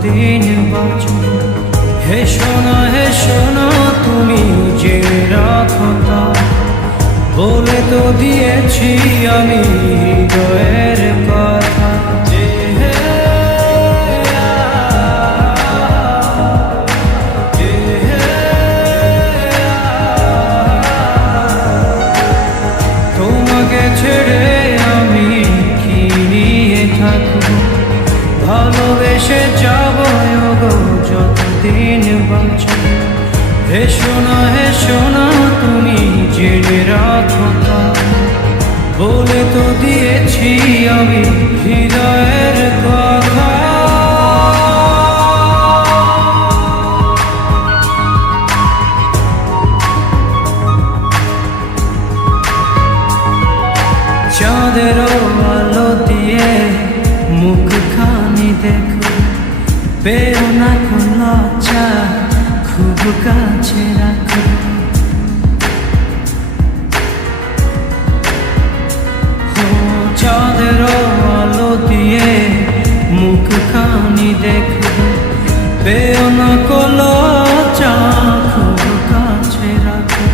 যতদিন বাঁচো। হে সোনা তুমি যে রাখো তা বলে তো দিয়েছি আমি হৃদয়ের কথা। তোমাকে ছেড়ে আমি কি নিয়ে থাকবো, ভালোবেসে যাবো গো যতদিন বাঁচো। হে সোনা তুমি জেনে রাখো তা বলে তো দিয়েছি আমি হৃদয়ের কথা। চাঁদের আলো দিয়ে মুখখানি দেখো, পেও না কোন লজ্জা, খুব কাছে রাখো। চাঁদের আলো দিয়ে মুখখানি দেখো, পেও না কোন লজ্জা, খুব কাছে রাখো।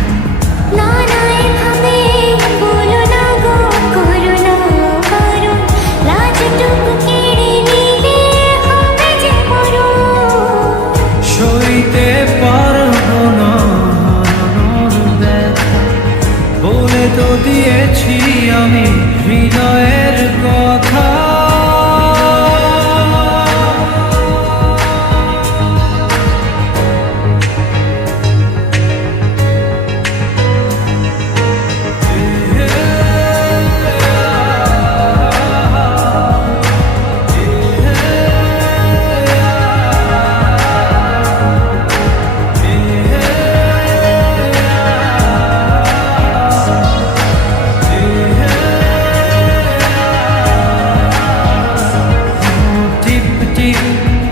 সইতে পারবো না হারানোর ব্যথা, বলে তো দিয়েছি আমি হৃদয়ের কথা।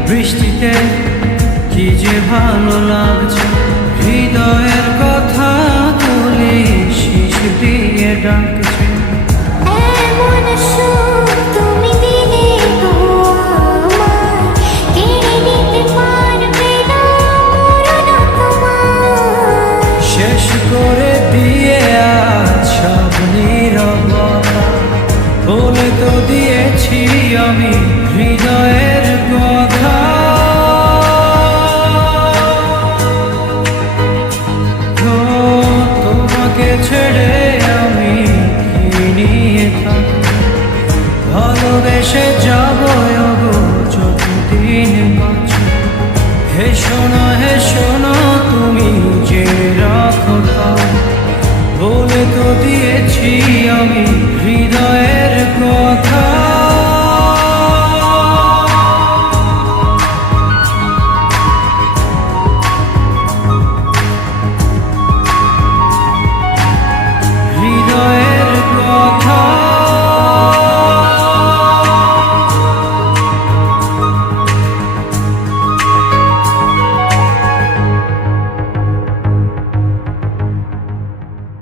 বৃষ্টিতে কি যে ভালো লাগছে, হৃদয়ের কথা বলে শীষ দিয়ে ডাকছে। শেষ করে দিয়ে আচ্ছা নীরবতা, বলে তো দিয়েছি আমি হৃদয়ের কথা। তোমাকে ছেড়ে আমি কি নিয়ে থাকবো, ভালোবেসে যাবো গো যতদিন বাঁচো। হে সোনা তুমি যে রাখো তা বলে তো দিয়েছি আমি